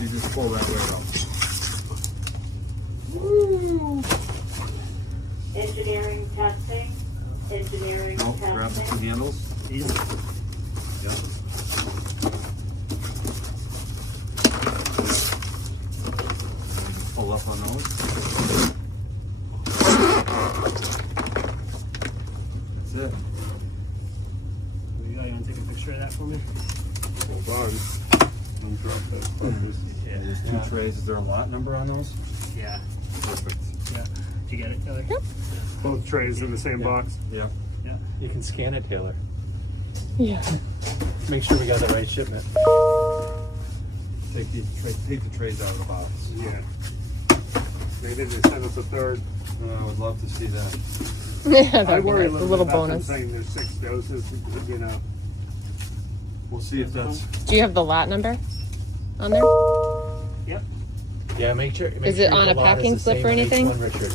you just pull that right out. Woo! Engineering testing. Engineering No, grab the two testing. handles. Easy. Yep. Pull up on those. That's it. You want to take a picture of that for me? Hold on. Don't drop that focus. There's two trays. Is there a lot number on those? Yeah. Perfect. Yeah. Did you get it, Taylor? Yep. Both trays in the same box. Yeah. Yeah. You can scan it, Taylor. Yeah. Make sure we got the right shipment. Take the trays out of the box. Yeah. Maybe they sent us a third. I would love to see that. That'd I be worry nice. a A little little bit about them bonus. saying there's 6 doses, you know. We'll see if that's. Do you have the lot number on there? Yep. Yeah, make sure. Is it on a the lot packing the slip same or on each anything? one, Richard.